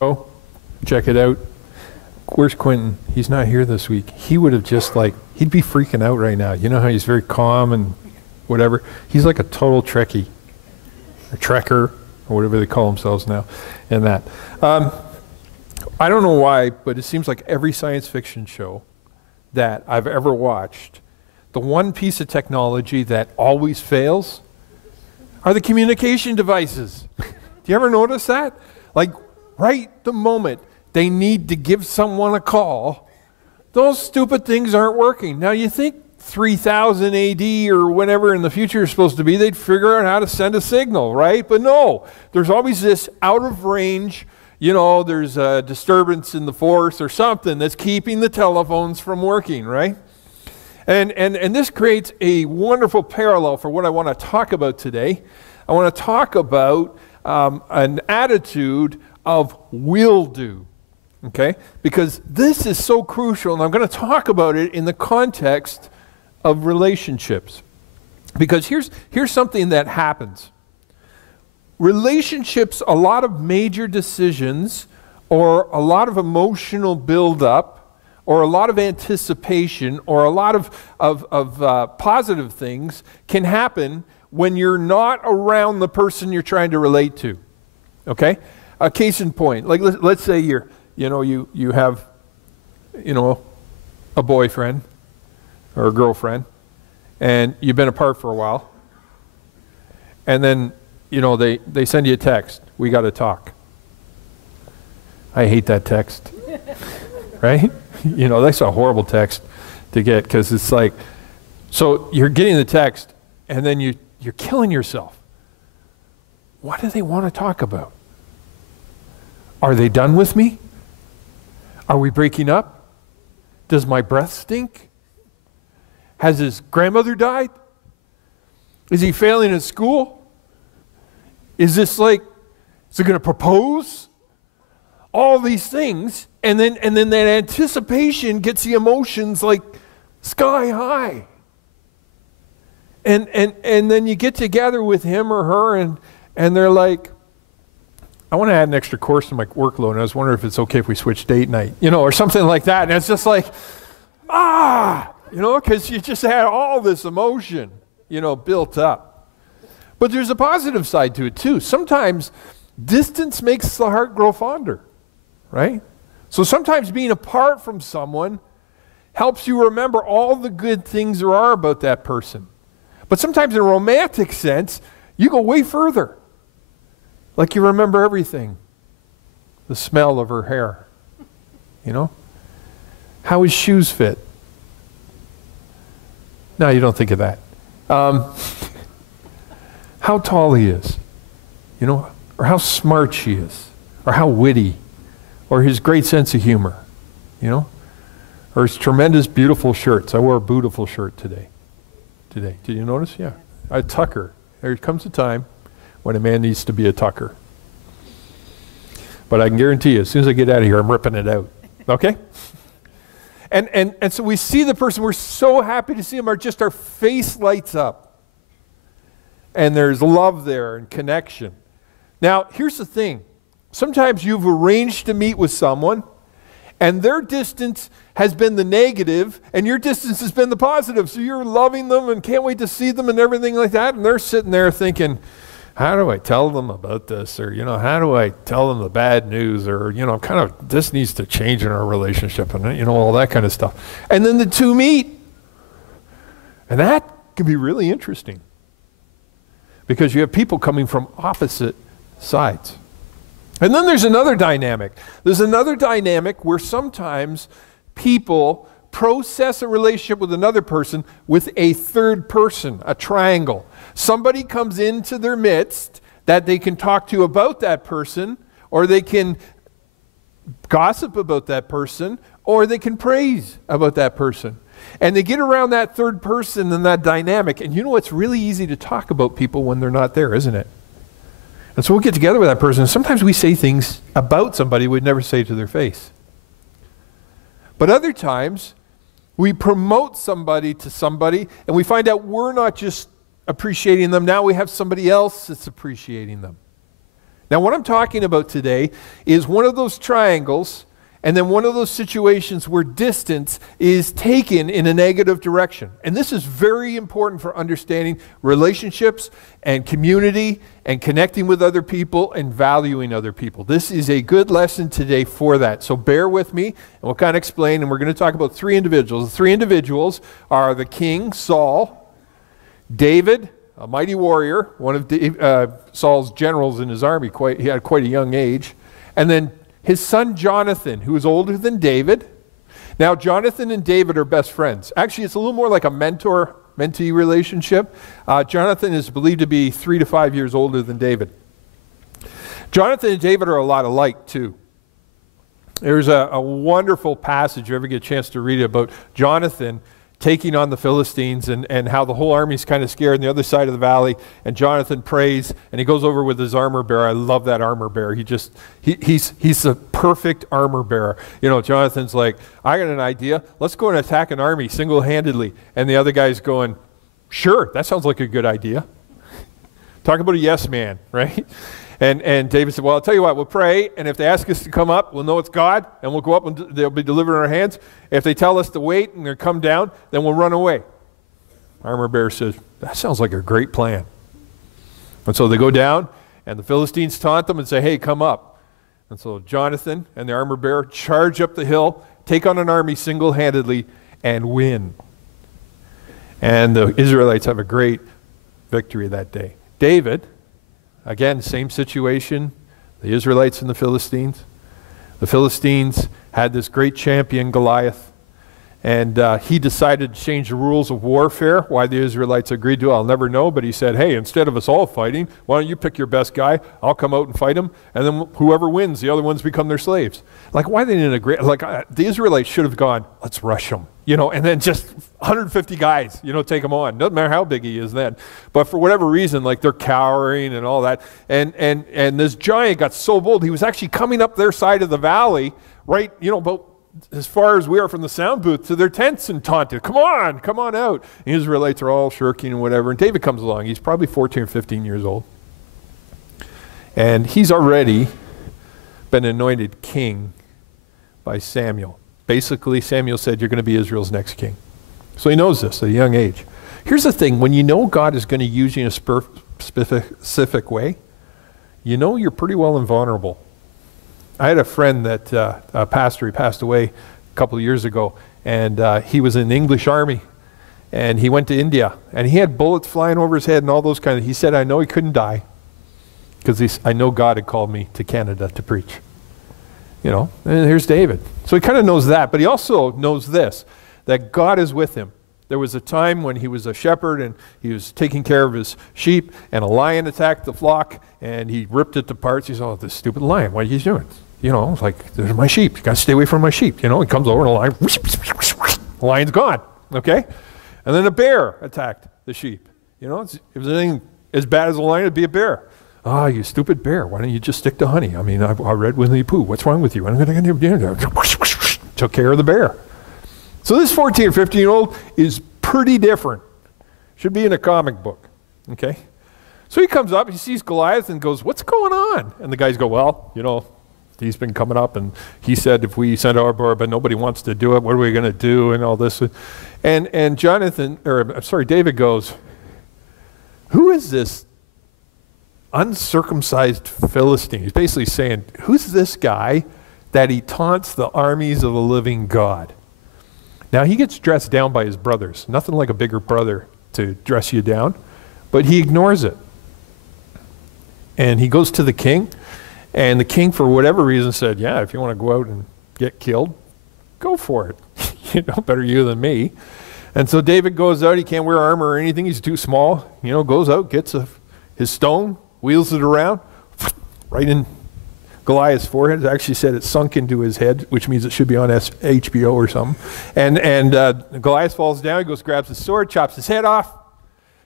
Oh, check it out. Where's Quentin? He's not here this week. He would have just he'd be freaking out right now. You know how he's very calm and whatever? He's like a total Trekkie, or Trekker, or whatever they call themselves now, and that. I don't know why, but it seems like every science fiction show that I've ever watched, the one piece of technology that always fails are the communication devices. Do you ever notice that? Like, right the moment they need to give someone a call, those stupid things aren't working. Now, you think 3000 AD or whenever in the future is supposed to be, they'd figure out how to send a signal, right? But no, there's always this out of range, there's a disturbance in the force or something that's keeping the telephones from working, right? And this creates a wonderful parallel for what I want to talk about today. I want to talk about an attitude of will do, okay? Because this is so crucial, and I'm going to talk about it in the context of relationships. Because here's something that happens. Relationships, a lot of major decisions, or a lot of emotional buildup, or a lot of anticipation, or a lot of positive things can happen when you're not around the person you're trying to relate to, okay? A case in point, like let's say you have, a boyfriend or a girlfriend, and you've been apart for a while, and then, they send you a text, "We got to talk." I hate that text, right? That's a horrible text to get, because it's like, so you're getting the text, and then you're killing yourself. What do they want to talk about? Are they done with me? Are we breaking up? Does my breath stink? Has his grandmother died? Is he failing at school? Is it going to propose? All these things, and then that anticipation gets the emotions like sky high. And then you get together with him or her, and they're like, "I want to add an extra course to my workload, and I was wondering if it's okay if we switch date night," or something like that. And it's just like, because you just had all this emotion, built up. But there's a positive side to it too. Sometimes distance makes the heart grow fonder, right? So sometimes being apart from someone helps you remember all the good things there are about that person. But sometimes in a romantic sense, you go way further. Like you remember everything. The smell of her hair. How his shoes fit. No, you don't think of that. How tall he is. Or how smart she is. Or how witty. Or his great sense of humor. Or his tremendous beautiful shirts. I wore a beautiful shirt today. Did you notice? Yeah. A tucker. There comes a time when a man needs to be a tucker. But I can guarantee you, as soon as I get out of here, I'm ripping it out. Okay? And so we see the person, we're so happy to see him, our face lights up. And there's love there and connection. Now, here's the thing. Sometimes you've arranged to meet with someone, and their distance has been the negative, and your distance has been the positive. So you're loving them and can't wait to see them and everything like that. And they're sitting there thinking, how do I tell them about this? Or, how do I tell them the bad news? Or, this needs to change in our relationship and, all that kind of stuff. And then the two meet. And that can be really interesting. Because you have people coming from opposite sides. And then there's another dynamic. There's another dynamic where sometimes people process a relationship with another person with a third person, a triangle. Somebody comes into their midst that they can talk to about that person, or they can gossip about that person, or they can praise about that person. And they get around that third person and that dynamic. And it's really easy to talk about people when they're not there, isn't it? And so we'll get together with that person, and sometimes we say things about somebody we'd never say to their face. But other times, we promote somebody to somebody, and we find out we're not just appreciating them, now we have somebody else that's appreciating them. Now, what I'm talking about today is one of those triangles and then one of those situations where distance is taken in a negative direction. And this is very important for understanding relationships and community and connecting with other people and valuing other people. This is a good lesson today for that. So bear with me, and we'll kind of explain, and we're going to talk about three individuals. The three individuals are the king, Saul, David, a mighty warrior, one of Saul's generals in his army. He had quite a young age. And then his son Jonathan, who is older than David. Now, Jonathan and David are best friends. Actually, it's a little more like a mentor-mentee relationship. Jonathan is believed to be 3 to 5 years older than David. Jonathan and David are a lot alike, too. There's a wonderful passage, if you ever get a chance to read it, about Jonathan taking on the Philistines and how the whole army's kind of scared on the other side of the valley, and Jonathan prays, and he goes over with his armor bearer. I love that armor bearer. He's a perfect armor bearer. You know, Jonathan's like, I got an idea. Let's go and attack an army single-handedly. And the other guy's going, sure, that sounds like a good idea. Talk about a yes man, right? And David said, well, I'll tell you what, we'll pray, and if they ask us to come up, we'll know it's God, and we'll go up and they'll be delivered in our hands. If they tell us to wait and they'll come down, then we'll run away. Armor bearer says, that sounds like a great plan. And so they go down, and the Philistines taunt them and say, hey, come up. And so Jonathan and the armor bearer charge up the hill, take on an army single-handedly, and win. And the Israelites have a great victory that day. David, again, same situation, the Israelites and the Philistines. The Philistines had this great champion, Goliath, and he decided to change the rules of warfare. Why the Israelites agreed to, I'll never know, but he said, hey, instead of us all fighting, why don't you pick your best guy, I'll come out and fight him, and then whoever wins, the other ones become their slaves. Like, why they didn't agree? Like, the Israelites should have gone, let's rush them, you know, and then just 150 guys, you know, take him on. Doesn't matter how big he is then. But for whatever reason, like, they're cowering and all that, and this giant got so bold, he was actually coming up their side of the valley, right, you know, about as far as we are from the sound booth to their tents, and taunted, come on out. The Israelites are all shirking and whatever, and David comes along. He's probably 14 or 15 years old. And he's already been anointed king by Samuel. Basically, Samuel said, you're going to be Israel's next king. So he knows this at a young age. Here's the thing, when you know God is going to use you in a specific way, you know you're pretty well invulnerable. I had a friend that, a pastor, he passed away a couple of years ago, and he was in the English army, and he went to India, and he had bullets flying over his head and all those kind of, he said, I know he couldn't die, because I know God had called me to Canada to preach. You know, and here's David. So he kind of knows that, but he also knows this, that God is with him. There was a time when he was a shepherd and he was taking care of his sheep, and a lion attacked the flock and he ripped it to parts. He said, oh, this stupid lion, what are you doing? You know, it's like, there's my sheep. You got to stay away from my sheep. You know, he comes over and the lion's gone, okay? And then a bear attacked the sheep. You know, if there's anything as bad as a lion, it'd be a bear. Ah, you stupid bear. Why don't you just stick to honey? I mean, I read Winnie the Pooh. What's wrong with you? I'm going to took care of the bear. So this 14 or 15-year-old is pretty different. Should be in a comic book, okay? So he comes up, he sees Goliath and goes, what's going on? And the guys go, well, you know, he's been coming up and he said if we send our board, but nobody wants to do it, what are we going to do and all this. And David goes, who is this uncircumcised Philistine? He's basically saying, who's this guy that he taunts the armies of the living God? Now, he gets dressed down by his brothers. Nothing like a bigger brother to dress you down, but he ignores it. And he goes to the king, and the king, for whatever reason, said, yeah, if you want to go out and get killed, go for it. You know, better you than me. And so David goes out. He can't wear armor or anything. He's too small. You know, goes out, gets his stone, wheels it around, right in Goliath's forehead. It actually said it sunk into his head, which means it should be on HBO or something. And Goliath falls down. He goes, grabs his sword, chops his head off.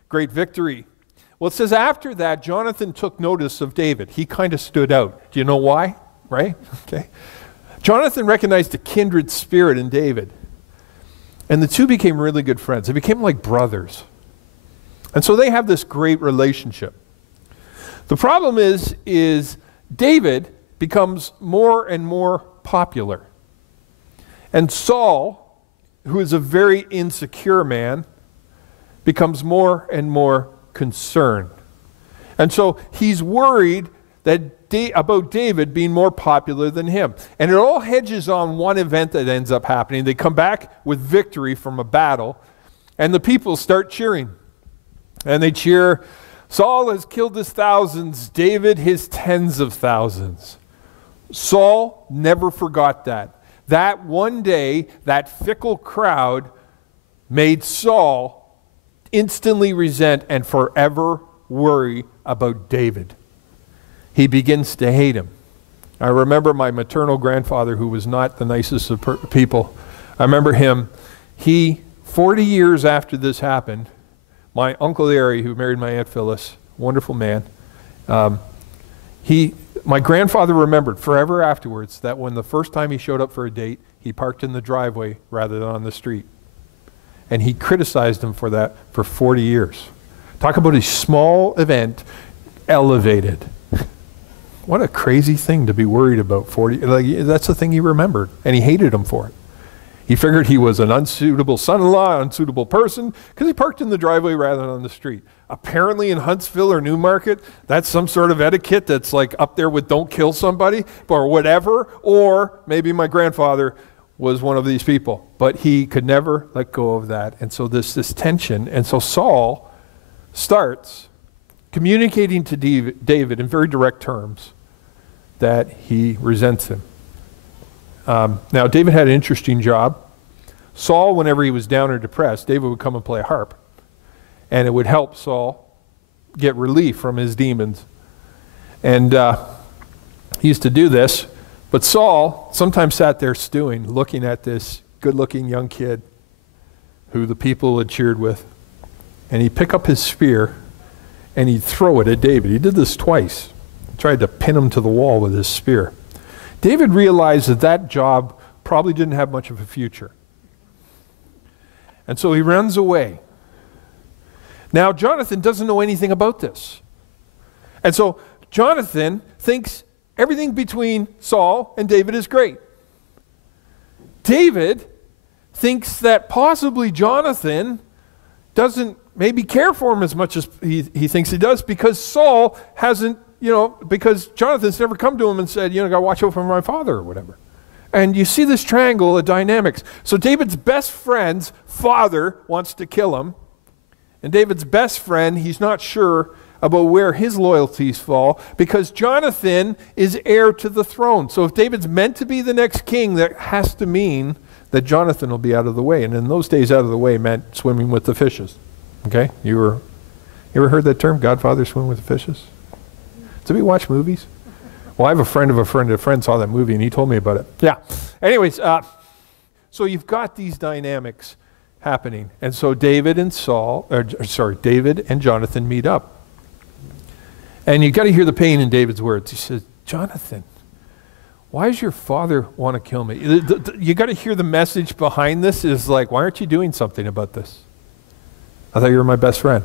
Great victory. Well, it says after that, Jonathan took notice of David. He kind of stood out. Do you know why? Right? Okay. Jonathan recognized a kindred spirit in David. And the two became really good friends. They became like brothers. And so they have this great relationship. The problem is David becomes more and more popular. And Saul, who is a very insecure man, becomes more and more concerned. And so he's worried about David being more popular than him. And it all hedges on one event that ends up happening. They come back with victory from a battle, and the people start cheering. And they cheer, Saul has killed his thousands, David his tens of thousands. Saul never forgot that. That one day, that fickle crowd made Saul instantly resent and forever worry about David. He begins to hate him. I remember my maternal grandfather, who was not the nicest of people. I remember him. 40 years after this happened, my Uncle Larry, who married my Aunt Phyllis, wonderful man, my grandfather remembered forever afterwards that when the first time he showed up for a date, he parked in the driveway rather than on the street. And he criticized him for that for 40 years. Talk about a small event elevated. What a crazy thing to be worried about. That's the thing he remembered, and he hated him for it. He figured he was an unsuitable son-in-law, unsuitable person, because he parked in the driveway rather than on the street. Apparently in Huntsville or Newmarket, that's some sort of etiquette that's like up there with don't kill somebody or whatever, or maybe my grandfather was one of these people. But he could never let go of that. And so this tension. And so Saul starts communicating to David in very direct terms that he resents him. Now, David had an interesting job. Saul, whenever he was down or depressed, David would come and play a harp. And it would help Saul get relief from his demons. And he used to do this. But Saul sometimes sat there stewing, looking at this good-looking young kid who the people had cheered with. And he'd pick up his spear and he'd throw it at David. He did this twice. He tried to pin him to the wall with his spear. David realized that job probably didn't have much of a future. And so he runs away. Now, Jonathan doesn't know anything about this. And so Jonathan thinks everything between Saul and David is great. David thinks that possibly Jonathan doesn't maybe care for him as much as he thinks he does, because Saul hasn't, because Jonathan's never come to him and said, got to watch out for my father or whatever. And you see this triangle of dynamics. So David's best friend's father wants to kill him. And David's best friend, he's not sure about where his loyalties fall, because Jonathan is heir to the throne. So if David's meant to be the next king, that has to mean that Jonathan will be out of the way. And in those days, out of the way meant swimming with the fishes. Okay? You ever heard that term, Godfather swim with the fishes? Did we watch movies? Well, I have a friend of a friend saw that movie, and he told me about it. Yeah. Anyways, so you've got these dynamics happening. And so David and Jonathan meet up. And you got to hear the pain in David's words. He says, Jonathan, why does your father want to kill me? You got to hear the message behind this is like, why aren't you doing something about this? I thought you were my best friend.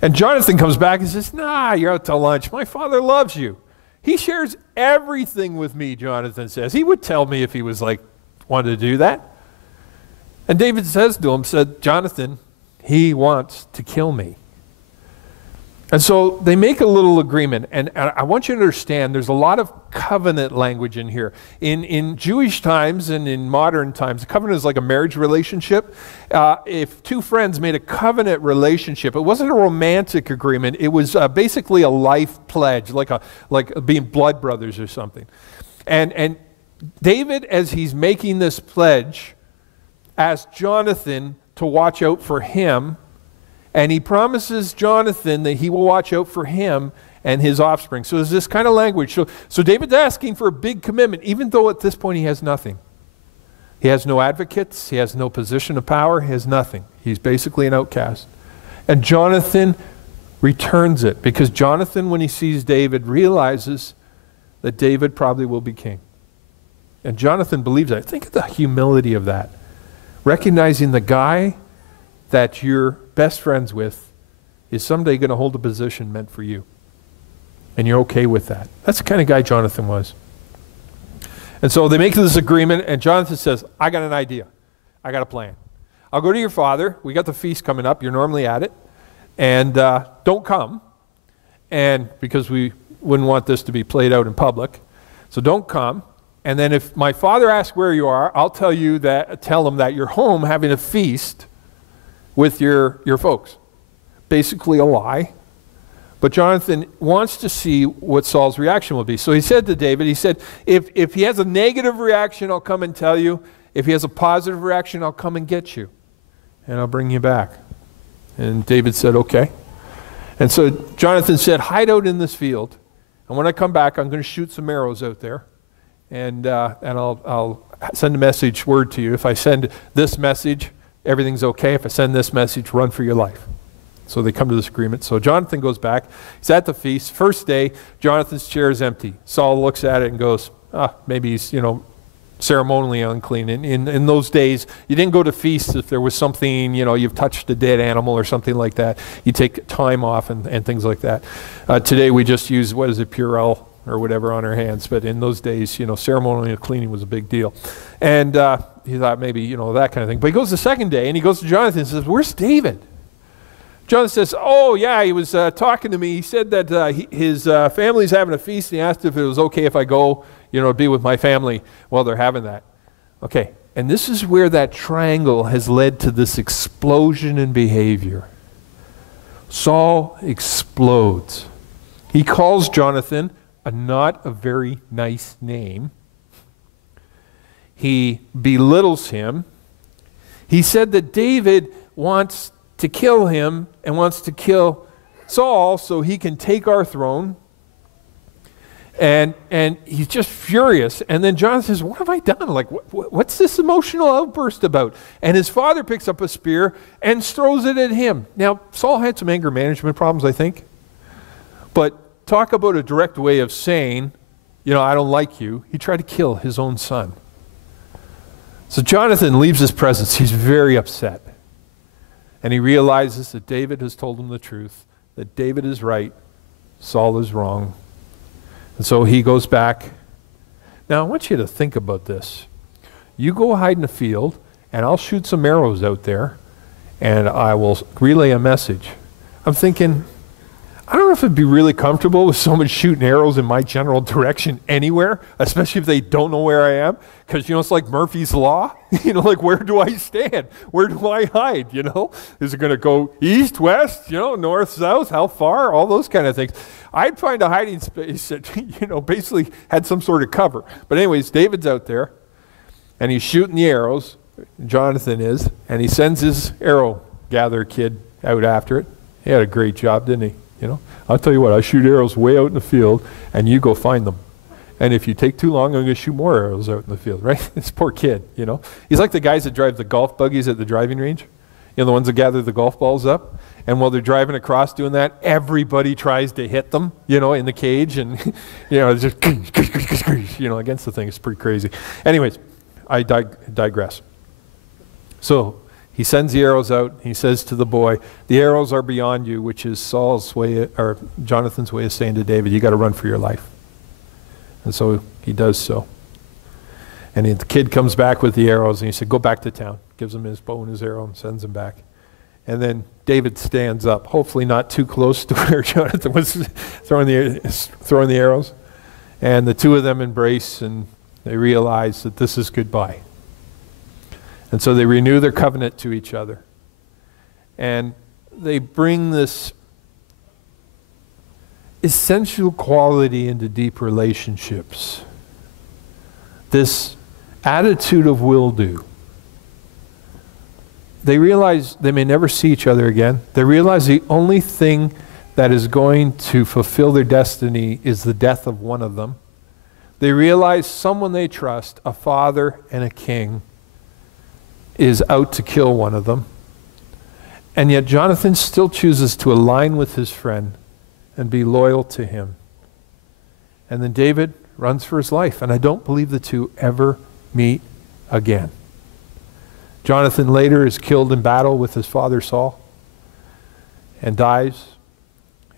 And Jonathan comes back and says, nah, you're out to lunch. My father loves you. He shares everything with me, Jonathan says. He would tell me if he was wanted to do that. And David says to him, Jonathan, he wants to kill me. And so they make a little agreement, and I want you to understand there's a lot of covenant language in here. In Jewish times and in modern times, a covenant is like a marriage relationship. If two friends made a covenant relationship, it wasn't a romantic agreement. It was basically a life pledge, like being blood brothers or something. And David, as he's making this pledge, asked Jonathan to watch out for him. And he promises Jonathan that he will watch out for him and his offspring. So there's this kind of language. So David's asking for a big commitment, even though at this point he has nothing. He has no advocates. He has no position of power. He has nothing. He's basically an outcast. And Jonathan returns it, because Jonathan, when he sees David, realizes that David probably will be king. And Jonathan believes that. Think of the humility of that. Recognizing the guy that you're best friends with is someday going to hold a position meant for you. and you're okay with that. That's the kind of guy Jonathan was. And so they make this agreement, and Jonathan says, I got an idea. I got a plan. I'll go to your father. We got the feast coming up. You're normally at it. And don't come, and because we wouldn't want this to be played out in public. So don't come. And then if my father asks where you are, I'll tell him that you're home having a feast with your folks. Basically a lie. But Jonathan wants to see what Saul's reaction will be. So he said to David, he said, if he has a negative reaction, I'll come and tell you. If he has a positive reaction, I'll come and get you. And I'll bring you back. And David said, okay. And so Jonathan said, hide out in this field. And when I come back, I'm going to shoot some arrows out there. And I'll send a word to you. If I send this message, everything's okay. If I send this message, run for your life. So they come to this agreement. So Jonathan goes back. He's at the feast. First day, Jonathan's chair is empty. Saul looks at it and goes, maybe he's, ceremonially unclean. In those days, you didn't go to feasts if there was something, you've touched a dead animal or something like that. You take time off and things like that. Today we just use, Purell or whatever on our hands. But in those days, ceremonial cleaning was a big deal. And he thought maybe, that kind of thing. But he goes the second day and he goes to Jonathan and says, where's David? Jonathan says, oh yeah, he was talking to me. He said that his family's having a feast, and he asked if it was okay if I go, be with my family while they're having that. Okay, and this is where that triangle has led to this explosion in behavior. Saul explodes. He calls Jonathan not a very nice name. He belittles him. He said that David wants to kill him and wants to kill Saul so he can take our throne. And he's just furious. And then Jonathan says, what have I done? Like, what's this emotional outburst about? And his father picks up a spear and throws it at him. Now, Saul had some anger management problems, I think. But talk about a direct way of saying, I don't like you. He tried to kill his own son. So Jonathan leaves his presence. He's very upset. And he realizes that David has told him the truth, that David is right, Saul is wrong. And so he goes back. Now, I want you to think about this. You go hide in a field, and I'll shoot some arrows out there, and I will relay a message. I'm thinking, I don't know if it'd be really comfortable with someone shooting arrows in my general direction anywhere, especially if they don't know where I am, because, it's like Murphy's Law. Like, where do I stand? Where do I hide, Is it going to go east, west, north, south, how far? All those kind of things. I'd find a hiding space that, basically had some sort of cover. But anyways, David's out there, and he's shooting the arrows, Jonathan is, and he sends his arrow gatherer kid out after it. He had a great job, didn't he? I'll tell you what, I shoot arrows way out in the field, and you go find them. And if you take too long, I'm going to shoot more arrows out in the field, right? This poor kid, He's like the guys that drive the golf buggies at the driving range. The ones that gather the golf balls up. And while they're driving across doing that, everybody tries to hit them, in the cage. And, it's just, against the thing. It's pretty crazy. Anyways, I digress. So he sends the arrows out. He says to the boy, the arrows are beyond you, which is Saul's way, or Jonathan's way of saying to David, you got to run for your life. And so he does so. And the kid comes back with the arrows, and he said, go back to town. Gives him his bow and his arrow and sends him back. And then David stands up, hopefully not too close to where Jonathan was throwing the arrows. And the two of them embrace, and they realize that this is goodbye. And so they renew their covenant to each other. And they bring this essential quality into deep relationships. This attitude of will do. They realize they may never see each other again. They realize the only thing that is going to fulfill their destiny is the death of one of them. They realize someone they trust, a father and a king, is out to kill one of them. And yet Jonathan still chooses to align with his friend and be loyal to him. And then David runs for his life. And I don't believe the two ever meet again. Jonathan later is killed in battle with his father Saul and dies.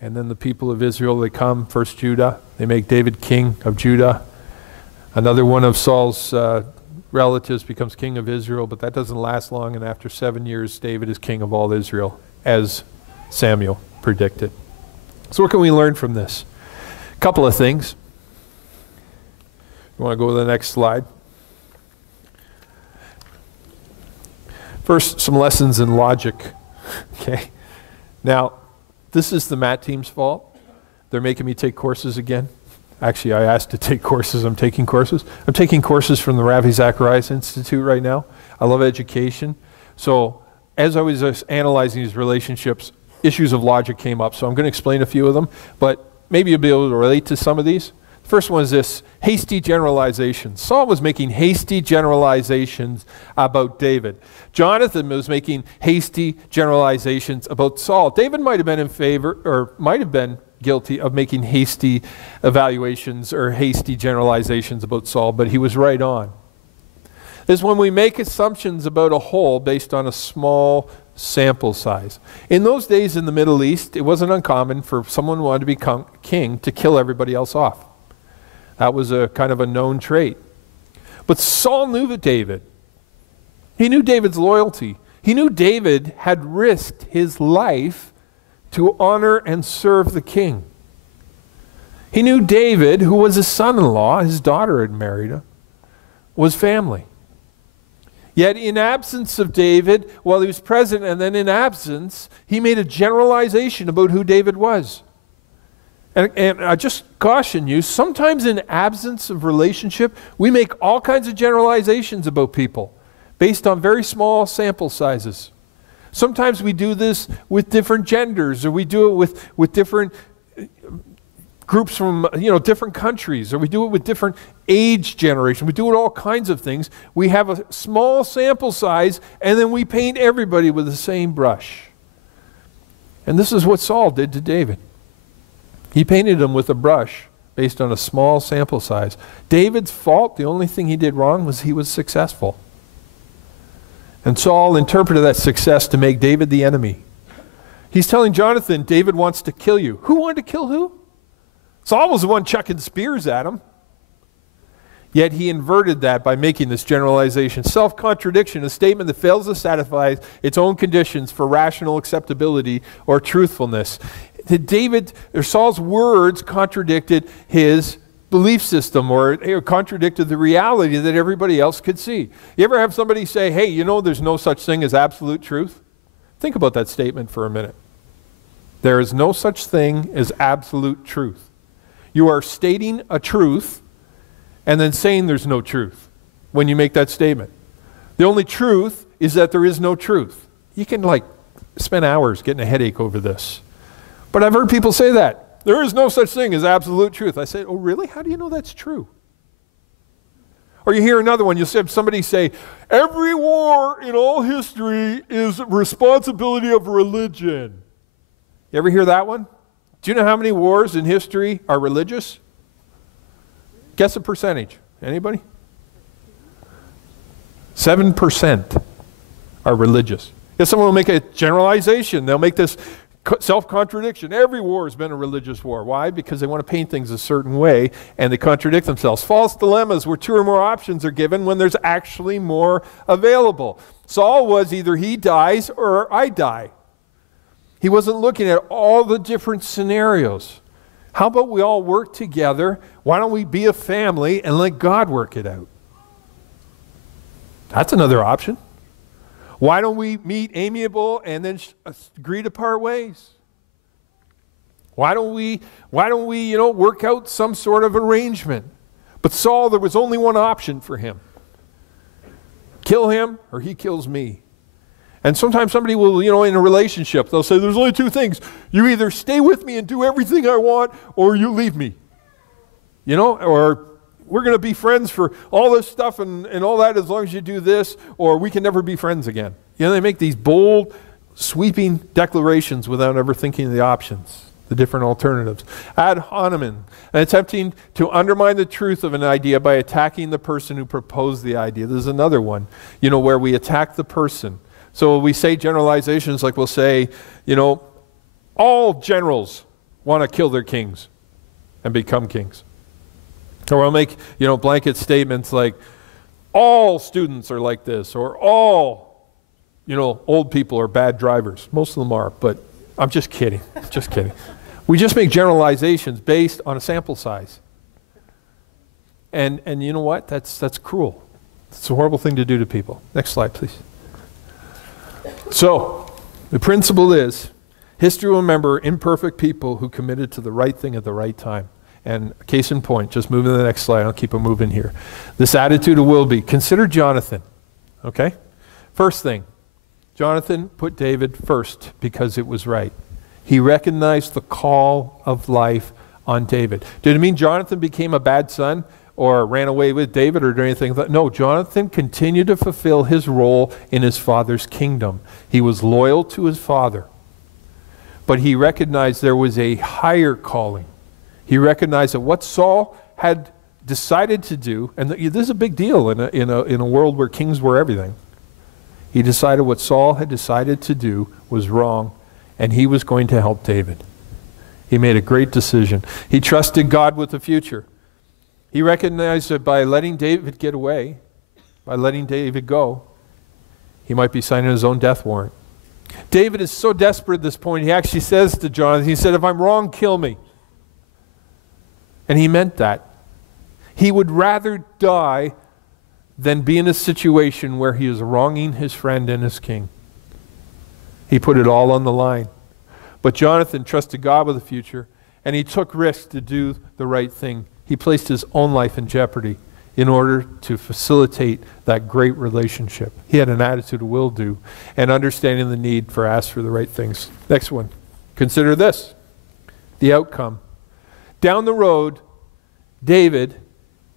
And then the people of Israel, they come, first Judah. They make David king of Judah. Another one of Saul's relatives becomes king of Israel, but that doesn't last long. And after 7 years, David is king of all Israel, as Samuel predicted. So what can we learn from this? A couple of things. You want to go to the next slide? First, some lessons in logic. Okay. Now, this is the Matt team's fault. They're making me take courses again. Actually, I asked to take courses. I'm taking courses. I'm taking courses from the Ravi Zacharias Institute right now. I love education. So as I was analyzing these relationships, issues of logic came up. So I'm going to explain a few of them, but maybe you'll be able to relate to some of these. The first one is this: hasty generalizations. Saul was making hasty generalizations about David. Jonathan was making hasty generalizations about Saul. David might have been in favor, or might have been guilty of making hasty evaluations or hasty generalizations about Saul, but he was right on. Is when we make assumptions about a whole based on a small sample size. In those days in the Middle East, it wasn't uncommon for someone who wanted to become king to kill everybody else off. That was a kind of a known trait. But Saul knew David. He knew David's loyalty. He knew David had risked his life to honor and serve the king. He knew David, who was his son-in-law, his daughter had married him, was family. Yet in absence of David, while he was present and then in absence, he made a generalization about who David was. And I just caution you, sometimes in absence of relationship, we make all kinds of generalizations about people based on very small sample sizes. Sometimes we do this with different genders, or we do it with different groups from different countries, or we do it with different age generation. We do it all kinds of things. We have a small sample size, and then we paint everybody with the same brush. And this is what Saul did to David. He painted him with a brush based on a small sample size. David's fault, the only thing he did wrong, was he was successful. And Saul interpreted that success to make David the enemy. He's telling Jonathan, David wants to kill you. Who wanted to kill who? Saul was the one chucking spears at him. Yet he inverted that by making this generalization. Self-contradiction, a statement that fails to satisfy its own conditions for rational acceptability or truthfulness. David, or Saul's words contradicted his belief system, or contradicted the reality that everybody else could see. You ever have somebody say, hey, there's no such thing as absolute truth? Think about that statement for a minute. There is no such thing as absolute truth. You are stating a truth and then saying there's no truth when you make that statement. The only truth is that there is no truth. You can spend hours getting a headache over this. But I've heard people say that. There is no such thing as absolute truth. I say, oh really? How do you know that's true? Or you hear another one, you'll have somebody say, every war in all history is responsibility of religion. You ever hear that one? Do you know how many wars in history are religious? Guess a percentage. Anybody? 7% are religious. If someone will make a generalization, they'll make this self-contradiction. Every war has been a religious war. Why? Because they want to paint things a certain way, and they contradict themselves. False dilemmas where two or more options are given when there's actually more available. Saul was either he dies or I die. He wasn't looking at all the different scenarios. How about we all work together? Why don't we be a family and let God work it out? That's another option. Why don't we meet amiable and then agree to part ways? Why don't we work out some sort of arrangement? But Saul, there was only one option for him. Kill him or he kills me. And sometimes somebody will, in a relationship, they'll say, there's only two things. You either stay with me and do everything I want, or you leave me. Or we're going to be friends for all this stuff and all that as long as you do this, or we can never be friends again. They make these bold, sweeping declarations without ever thinking of the options, the different alternatives. Ad hominem, attempting to undermine the truth of an idea by attacking the person who proposed the idea. There's another one, where we attack the person. So we say generalizations like we'll say, all generals want to kill their kings and become kings. Or I'll make, blanket statements like, all students are like this, or all, old people are bad drivers. Most of them are, but I'm just kidding. Just kidding. We just make generalizations based on a sample size. And you know what? That's cruel. It's a horrible thing to do to people. Next slide, please. So, the principle is, history will remember imperfect people who committed to the right thing at the right time. And case in point, just moving to the next slide, I'll keep it moving here. This attitude will be, consider Jonathan, okay? First thing, Jonathan put David first because it was right. He recognized the call of life on David. Did it mean Jonathan became a bad son or ran away with David or did anything? No, Jonathan continued to fulfill his role in his father's kingdom. He was loyal to his father, but he recognized there was a higher calling. He recognized that what Saul had decided to do, and this is a big deal in a world where kings were everything. He decided what Saul had decided to do was wrong, and he was going to help David. He made a great decision. He trusted God with the future. He recognized that by letting David get away, by letting David go, he might be signing his own death warrant. David is so desperate at this point, he actually says to Jonathan, he said, if I'm wrong, kill me. And he meant that. He would rather die than be in a situation where he is wronging his friend and his king. He put it all on the line. But Jonathan trusted God with the future, and he took risks to do the right thing. He placed his own life in jeopardy in order to facilitate that great relationship. He had an attitude of will do and understanding the need for ask for the right things. Next one. Consider this, the outcome. Down the road, David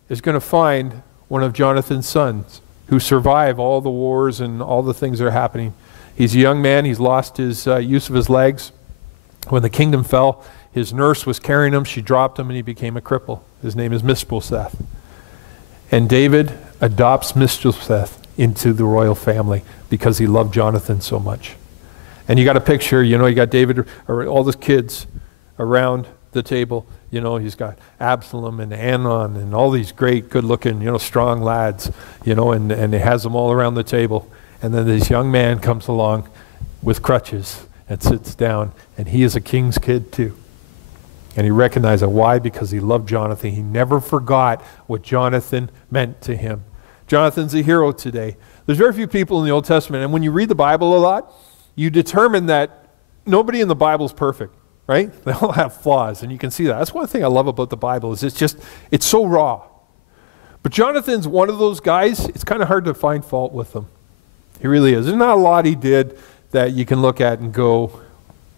is going to find one of Jonathan's sons who survive all the wars and all the things that are happening. He's a young man. He's lost his use of his legs. When the kingdom fell, his nurse was carrying him. She dropped him and he became a cripple. His name is Mishbosheth. And David adopts Mishbosheth into the royal family because he loved Jonathan so much. And you got a picture, you got David, or all the kids around the table. He's got Absalom and Amnon and all these great, good-looking, strong lads, and he has them all around the table. And then this young man comes along with crutches and sits down, and he is a king's kid too. And he recognized it. Why? Because he loved Jonathan. He never forgot what Jonathan meant to him. Jonathan's a hero today. There's very few people in the Old Testament, and when you read the Bible a lot, you determine that nobody in the Bible is perfect. Right? They all have flaws, and you can see that. That's one thing I love about the Bible is it's so raw. But Jonathan's one of those guys, it's kind of hard to find fault with him. He really is. There's not a lot he did that you can look at and go,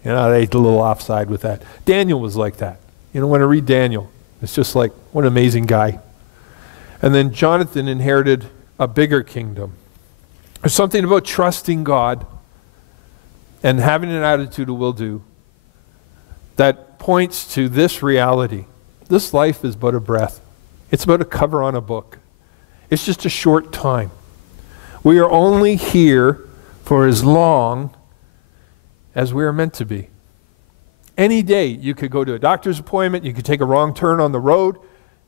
they did a little offside with that. Daniel was like that. When I read Daniel, it's just like, what an amazing guy. And then Jonathan inherited a bigger kingdom. There's something about trusting God and having an attitude of will do that points to this reality. This life is but a breath. It's but a cover on a book. It's just a short time. We are only here for as long as we are meant to be. Any day you could go to a doctor's appointment, you could take a wrong turn on the road,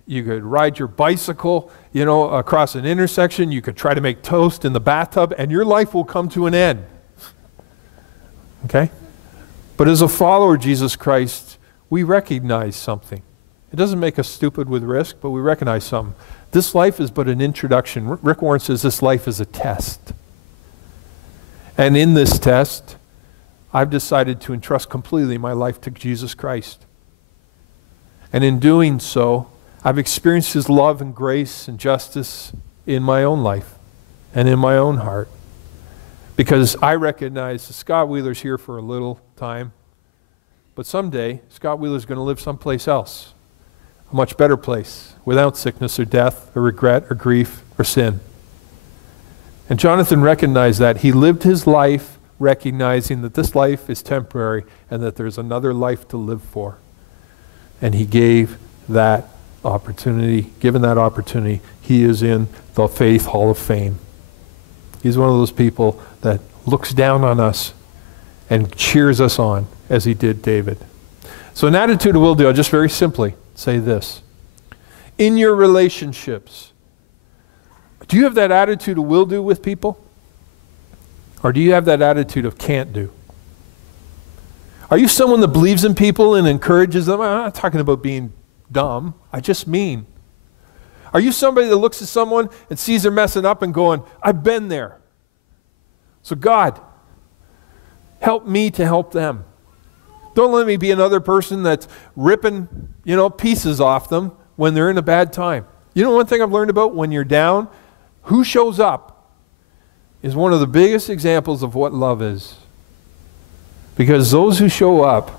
you could ride your bicycle, across an intersection, you could try to make toast in the bathtub, and your life will come to an end. Okay? But as a follower of Jesus Christ, we recognize something. It doesn't make us stupid with risk, but we recognize something. This life is but an introduction. Rick Warren says this life is a test. And in this test, I've decided to entrust completely my life to Jesus Christ. And in doing so, I've experienced his love and grace and justice in my own life and in my own heart. Because I recognize that Scott Wheeler's here for a little time, but someday Scott Wheeler's going to live someplace else, a much better place, without sickness or death or regret or grief or sin. And Jonathan recognized that. He lived his life recognizing that this life is temporary and that there's another life to live for. And he gave that opportunity, given that opportunity, he is in the Faith Hall of Fame. He's one of those people that looks down on us and cheers us on as he did David. So an attitude of will do, I'll just very simply say this. In your relationships, do you have that attitude of will do with people? Or do you have that attitude of can't do? Are you someone that believes in people and encourages them? I'm not talking about being dumb. I just mean. Are you somebody that looks at someone and sees they're messing up and going, I've been there. So God, help me to help them. Don't let me be another person that's ripping, pieces off them when they're in a bad time. You know one thing I've learned about when you're down? Who shows up is one of the biggest examples of what love is. Because those who show up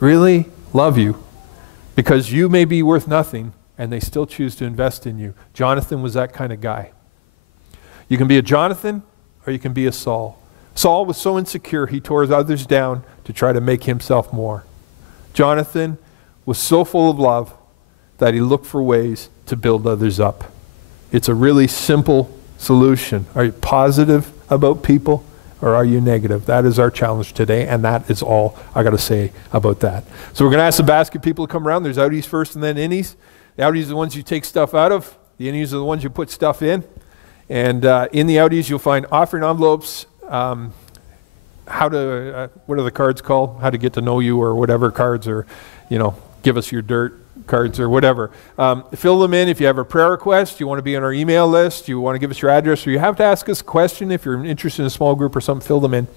really love you because you may be worth nothing and they still choose to invest in you. Jonathan was that kind of guy. You can be a Jonathan or you can be a Saul. Saul was so insecure he tore others down to try to make himself more. Jonathan was so full of love that he looked for ways to build others up. It's a really simple solution. Are you positive about people or are you negative? That is our challenge today, and that is all I got to say about that. So we're going to ask the basket people to come around. There's outies first and then innies. The outies are the ones you take stuff out of. The innies are the ones you put stuff in. And in the outies you'll find offering envelopes, what are the cards called? How to get to know you or whatever cards, or, give us your dirt cards or whatever. Fill them in if you have a prayer request, you want to be on our email list, you want to give us your address, or you have to ask us a question if you're interested in a small group or something, fill them in.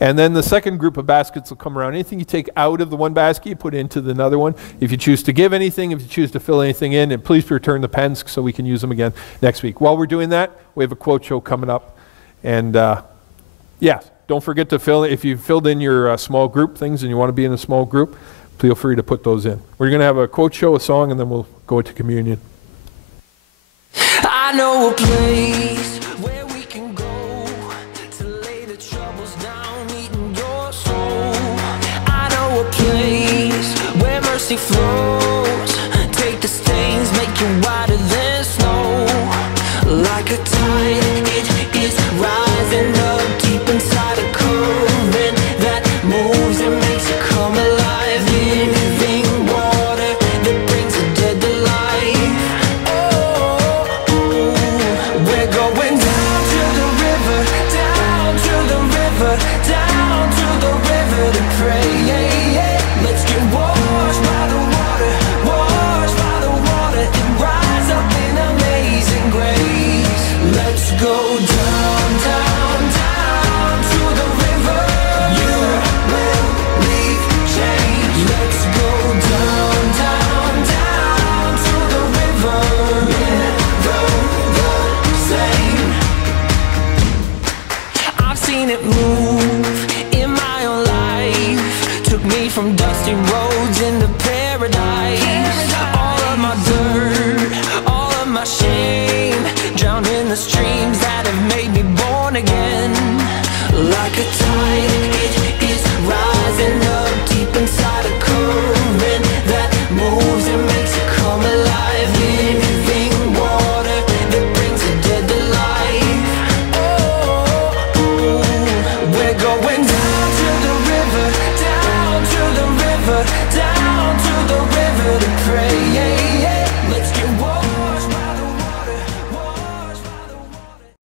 And then the second group of baskets will come around. Anything you take out of the one basket, you put into the another one. If you choose to give anything, if you choose to fill anything in, and please return the pens so we can use them again next week. While we're doing that, we have a quote show coming up. And don't forget to fill, if you've filled in your small group things and you want to be in a small group, feel free to put those in. We're going to have a quote show, a song, and then we'll go to communion. I know a place where we can go to lay the troubles down, eating your soul. I know a place where mercy flows, take the stains, make you whiter than snow. Like a tide, it is rising up deep inside a current that moves and makes you come alive. Living water that brings the dead to life. We're going down to the river, down to the river, down to the river to pray. Let's get washed by the water, and rise up in amazing grace. Let's go down, down, down to the river. You will leave change. Let's go down, down, down to the river. Never the same. I've seen it move in my own life. Took me from dusty roads into paradise. All of my dirt, all of my shame, drowned in the streams